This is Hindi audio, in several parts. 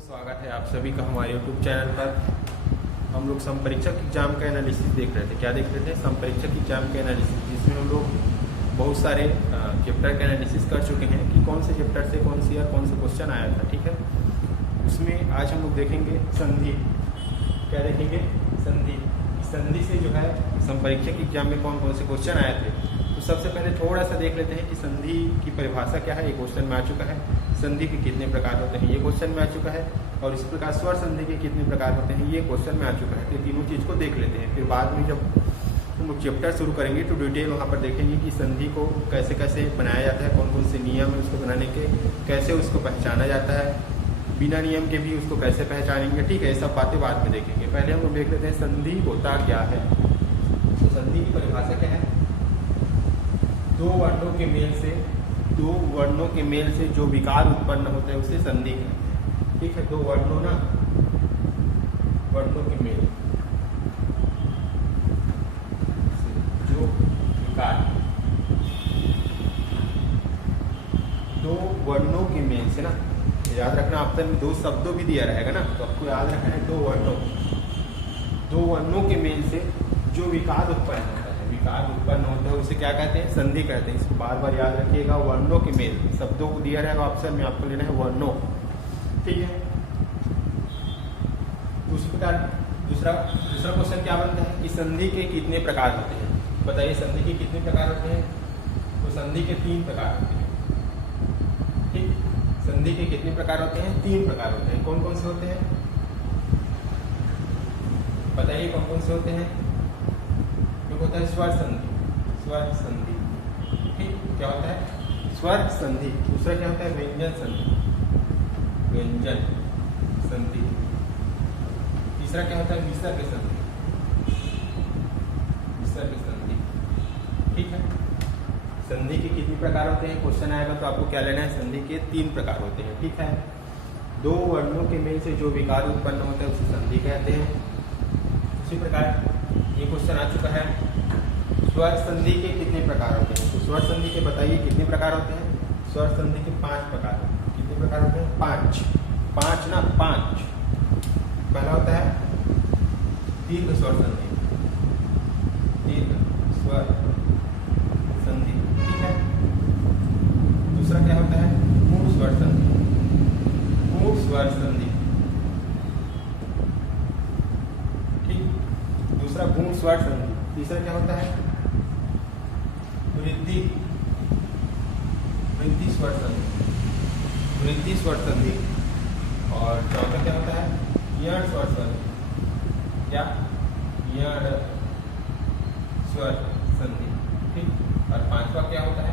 स्वागत है आप सभी का हमारे YouTube चैनल पर। हम लोग संपरीक्षक एग्जाम का एनालिसिस देख रहे थे। क्या देख रहे थे? संपरीक्षक एग्जाम का एनालिसिस, जिसमें हम लोग बहुत सारे चैप्टर का एनालिसिस कर चुके हैं कि कौन से चैप्टर से कौन सी और कौन सा क्वेश्चन आया था। ठीक है, उसमें आज हम लोग देखेंगे संधि। क्या देखेंगे? संधि। संधि से जो है संपरीक्षक एग्जाम में कौन कौन से क्वेश्चन आए थे। तो सबसे पहले थोड़ा सा देख लेते हैं कि संधि की परिभाषा क्या है। ये क्वेश्चन में आ चुका है। संधि के कितने प्रकार होते हैं, ये क्वेश्चन में आ चुका है। और इस प्रकार स्वर संधि के कितने प्रकार होते हैं, ये क्वेश्चन में आ चुका है। तो तीनों चीज़ को देख लेते हैं। फिर बाद में जब हम लोग चैप्टर शुरू करेंगे तो डिटेल वहाँ पर देखेंगे कि संधि को कैसे कैसे बनाया जाता है, कौन कौन से नियम है उसको बनाने के, कैसे उसको पहचाना जाता है, बिना नियम के भी उसको कैसे पहचानेंगे। ठीक है, ये सब बातें बाद में देखेंगे। पहले हम लोग देख लेते हैं संधि होता क्या है। तो संधि की परिभाषा क्या है? दो वर्णों के मेल से जो विकार उत्पन्न होता है उसे संधि कहते हैं। ठीक है, दो वर्णों के मेल से जो विकार, दो वर्णों के मेल से ना, याद रखना ऑप्शन में दो शब्दों भी दिया रहेगा ना, तो आपको याद रखना है दो वर्णों के मेल से जो विकार उत्पन्न होता है, विकार उत्पन्न होता है उसे क्या कहते हैं? संधि कहते हैं। इसको बार बार याद रखिएगा। वर्णों के मेल, शब्दों को दिया रहेगा ऑप्शन में, आपको लेना है वर्णों। ठीक है, उसी प्रकार दूसरा क्वेश्चन क्या बनता है कि संधि के कितने प्रकार होते हैं। बताइए संधि के कितने प्रकार होते हैं? तो संधि के 3 प्रकार होते हैं। ठीक, संधि के कितने प्रकार होते हैं? 3 प्रकार होते हैं। कौन कौन से होते हैं बताइए? कौन कौन से होते हैं? एक होता है स्वर संधि। ठीक, क्या होता है? स्वर संधि। दूसरा क्या होता है? व्यंजन संधि। तीसरा क्या होता है? विसर्ग संधि। ठीक है, संधि के कितने प्रकार होते हैं? क्वेश्चन आएगा तो आपको क्या लेना है? संधि के 3 प्रकार होते हैं। ठीक है, दो वर्णों के मेल से जो विकार उत्पन्न होता है उसे संधि कहते हैं। उसी प्रकार ये क्वेश्चन आ चुका है, स्वर संधि के कितने प्रकार होते हैं। तो स्वर संधि के बताइए कितने प्रकार होते हैं? स्वर संधि के 5 प्रकार। कितने प्रकार होते हैं? 5 ना, 5। पहला होता है दीर्घ स्वर संधि। ठीक है, दूसरा क्या होता है? मूढ़ स्वर संधि। ठीक, दूसरा गुण स्वर संधि। तीसरा क्या होता है? वृद्धि स्वर संधि। और चौथा क्या होता है? यण स्वर संधि। क्या? यण स्वर संधि। ठीक, और 5वां क्या होता है?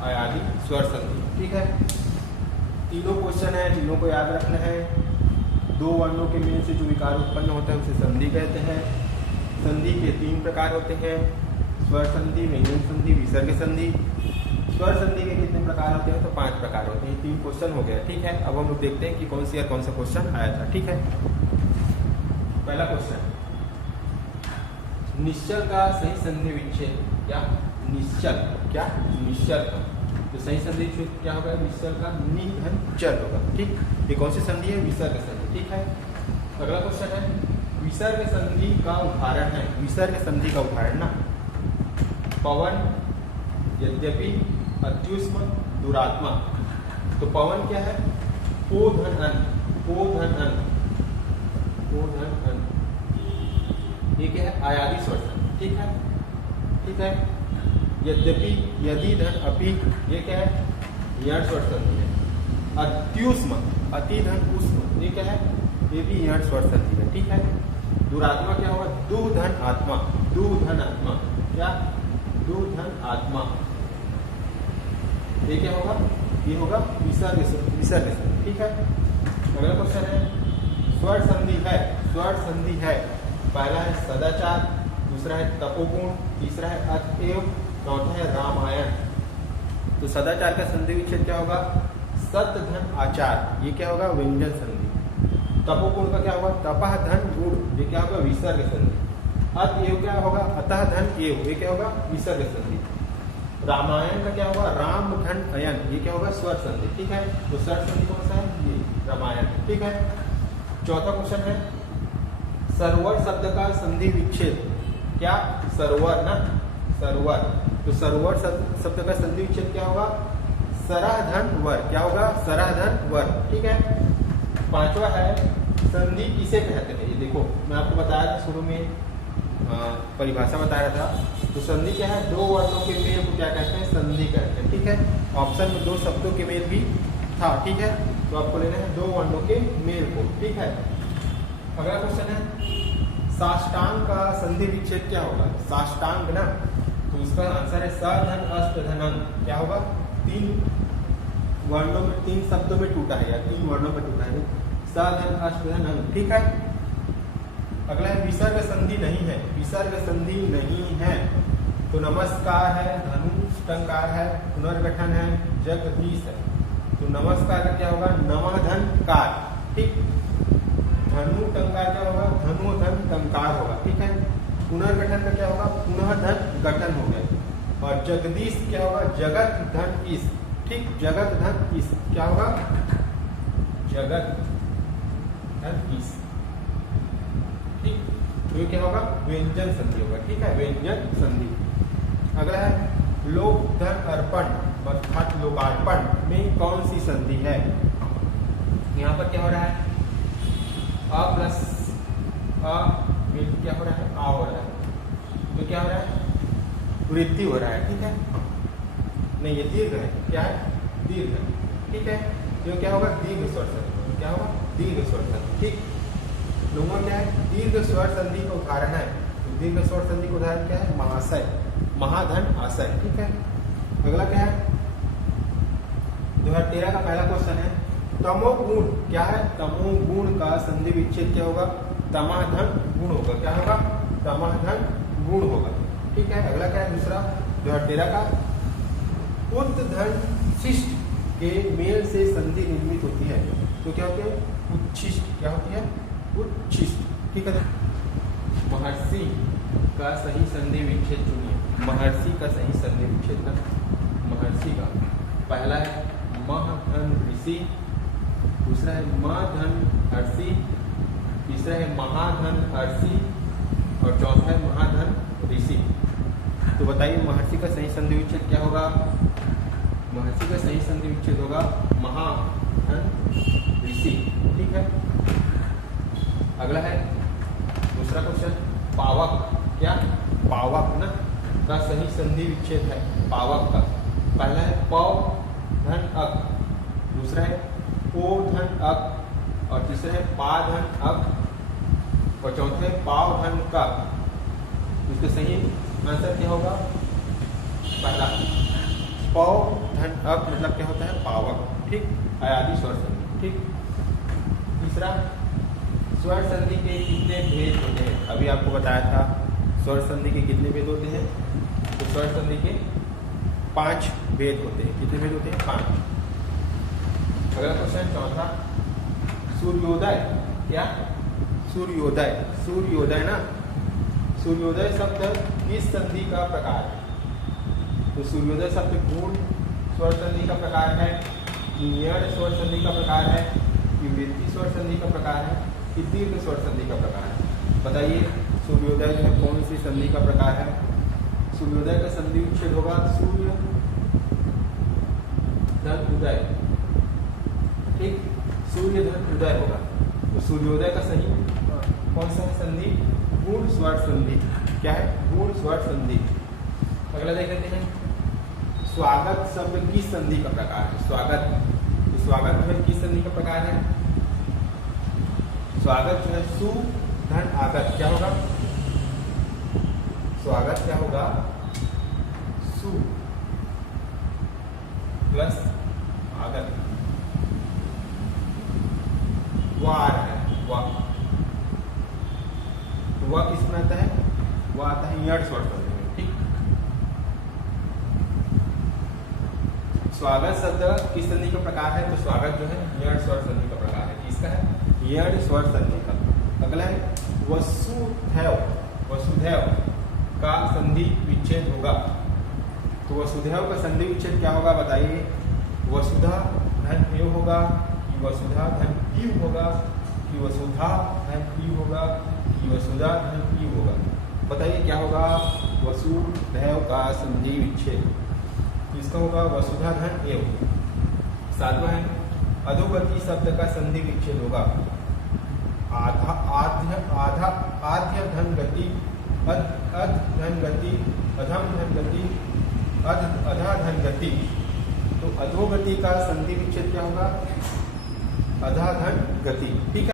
आयादी स्वर संधि। ठीक है, तीनों क्वेश्चन है, तीनों को याद रखना है। दो वर्णों के मेल से जो विकार उत्पन्न होता है उसे संधि कहते हैं। संधि के 3 प्रकार होते हैं, स्वर संधि, व्यंजन संधि, विसर्ग संधि। स्वर संधि के कितने प्रकार होते हैं? तो 5 प्रकार होते हैं। 3 क्वेश्चन हो गया। ठीक है, अब हम लोग देखते हैं कि कौन सा क्वेश्चन आया था। ठीक है, पहला क्वेश्चन, निश्चल का सही संधि विच्छेद। क्या? निश्चल का तो सही संधि विच्छेद क्या होगा? निश्चल का नि धन चल होगा। ठीक, ये कौन सी संधि है? विसर्ग संधि। ठीक है, अगला क्वेश्चन है, विसर्ग संधि का उदाहरण है। विसर्ग संधि का उदाहरण ना, पवन यद्यपि अत्युष्म दुरात्मा। तो पवन क्या है? पो धन अन। ये क्या है? आयादी स्वर संधि। ठीक है, यद्यपि, यदि धन अपि, ये क्या है? यण स्वर संधि है। अत्युष्म, अति धन उष्म, ये क्या है? ये भी यण स्वर संधि है। ठीक है, दुरात्मा क्या होगा? दु धन आत्मा। क्या? दु धन आत्मा। ये क्या होगा? ये होगा विसर्ग संधि। ठीक है, अगला क्वेश्चन है, स्वर संधि है। पहला है सदाचार, दूसरा है तपोगुण, तीसरा है अतएव, चौथा है रामायण। तो सदाचार का संधि विच्छेद क्या होगा? सत धन आचार। ये क्या होगा? व्यंजन संधि। तपोगुण का क्या होगा? तपह धन गुण। ये क्या होगा? विसर्ग संधि। अतएव क्या होगा? अतः धन एव, ये क्या होगा? विसर्ग संधि। रामायण का क्या होगा, राम धन अयन, ये क्या होगा, स्वर संधि। ठीक है, तो स्वर संधि कौन सा है, ये रामायण। ठीक है, चौथा क्वेश्चन है सरोवर शब्द का संधि विच्छेद, क्या, सरोवर ना, सरोवर, तो सरोवर शब्द का संधि विच्छेद क्या होगा, सरह धन वर, क्या होगा, सरह धन वर। ठीक है, पांचवा है संधि किसे कहते हैं। ये देखो मैं आपको बताया था शुरू में, परिभाषा बताया था, तो संधि क्या है, दो वर्णों के मेल को क्या कहते हैं, संधि कहते हैं। ठीक है, ऑप्शन में दो शब्दों के मेल भी था। ठीक है, तो आपको लेना है दो वर्णों के मेल को। ठीक है, अगला क्वेश्चन है साष्टांग का संधि विच्छेद क्या होगा, साष्टांग ना, तो उसका आंसर है स धन अष्ट धन अंग, क्या होगा, तीन वर्णों में, तीन शब्दों में टूटा है या तीन वर्णों में टूटा है, स धन अष्ट धन अंग। ठीक है, अगला है विसर्ग संधि नहीं है, विसर्ग संधि नहीं है, तो नमस्कार है, धनुष टंकार है, पुनर्गठन है, जगदीश है। तो नमस्कार का क्या होगा, नमः धन कार। ठीक, धनु टंकार क्या होगा, धनु धन टंकार होगा। ठीक है, पुनर्गठन का क्या होगा, पुनः धन गठन हो गया। और जगदीश क्या होगा, जगत धन ईश। ठीक, जगत धन ईश क्या होगा, जगत धन ईश। ठीक, तो ये क्या होगा, व्यंजन संधि होगा। ठीक है, व्यंजन संधि। अगला है लोक धन अर्पण अर्थात लोकार्पण में कौन सी संधि है। यहाँ पर क्या हो रहा है, अ प्लस अ क्या हो रहा है, आ हो रहा है, तो क्या हो रहा है, वृद्धि हो रहा है। ठीक है, नहीं ये दीर्घ है, क्या है, दीर्घ। ठीक है, तो क्या होगा, दीर्घ स्वर संधि, क्या होगा, दीर्घ स्वर संधि। ठीक, दोनों क्या है, दीर्घ स्वर संधि का उदाहरण है, तो दीर्घ स्वर संधि का उदाहरण क्या है, महाशय, महाधन आशय। ठीक है, अगला क्या है 2013 का पहला क्वेश्चन है तमोगुण, क्या है, तमोगुण का संधि विच्छेद क्या होगा, तमाधन गुण होगा, क्या होगा, तमाधन गुण होगा। ठीक है, अगला क्या है दूसरा 2013 का उद्धन शिष्ट के मेल से संधि निर्मित होती है, तो क्या होती है, उच्छिष्ट, क्या होती है, उच्छिष्ट। ठीक है, महर्षि का सही संधि विच्छेद चुनिए, महर्षि का सही संधि विच्छेद ना, महर्षि का पहला है मह धन ऋषि, दूसरा है म धन हर्षि, तीसरा है महाधन हर्षि और चौथा है महाधन ऋषि। तो बताइए महर्षि का सही संधि विच्छेद क्या होगा, महर्षि का सही संधि विच्छेद होगा महाधन ऋषि। ठीक है, अगला है दूसरा क्वेश्चन पावक, क्या, पावक ना का सही संधि विच्छेद है, पावक का पहला है प धन अक, दूसरा है ओ धन अक और तीसरा है पा धन अक और चौथा है पाव धन का। इसका सही आंसर क्या होगा, पहला पौ धन अक मतलब क्या होता है, पावक। ठीक, अयादी स्वर संधि। ठीक, तीसरा स्वर संधि के कितने भेद होते हैं, अभी आपको बताया था स्वर संधि के कितने भेद होते हैं, तो स्वर संधि के 5 भेद होते हैं। कितने भेद होते हैं, 5। अगला क्वेश्चन चौथा सूर्योदय, क्या, सूर्योदय, सूर्योदय ना, सूर्योदय शब्द किस संधि का प्रकार है, तो सूर्योदय शब्द गुण स्वर संधि का प्रकार है, नियण स्वर संधि का प्रकार है, वृद्धि स्वर संधि का प्रकार है, कि दीर्घ स्वर संधि का प्रकार है। बताइए सूर्योदय जो है कौन सी संधि का प्रकार है, सूर्योदय का संधि विच्छेद होगा सूर्य धन उदय। ठीक, सूर्य धन उदय होगा, तो सूर्योदय का सही कौन सा है संधि, गुण स्वर संधि, क्या है, गुण स्वर संधि। अगला देख लेते हैं स्वागत शब्द किस संधि का प्रकार है, स्वागत, तो स्वागत जो है किस संधि का प्रकार है, स्वागत जो है सु धन आगत, क्या होगा, स्वागत क्या होगा, सु प्लस आगत, वार है, वाह, तो वह किस में आता है, वह आता है यण स्वर संधि में। ठीक, स्वागत शब्द किस संधि का प्रकार है, तो स्वागत जो है यण स्वर संधि का प्रकार है, किसका है, यण स्वर संधि का। अगला है वसुधैव, वसुधैव का संधि विच्छेद होगा, तो वसुधैव का संधि विच्छेद क्या होगा बताइए। वसुधा धन एव होगा कि वसुधा धन इव होगा कि वसुधा धन ई होगा कि वसुधा धन ई होगा। बताइए क्या होगा वसुधैव का संधि विच्छेद। इसका होगा वसुधा धन एव। सातवां है अधोगति शब्द का संधि विच्छेद होगा आधा आधा आध्य धन गति अध धन गति अधम धन गति अधा धन गति। तो अधोगति का संधि विच्छेद क्या होगा अधा धन गति। ठीक है।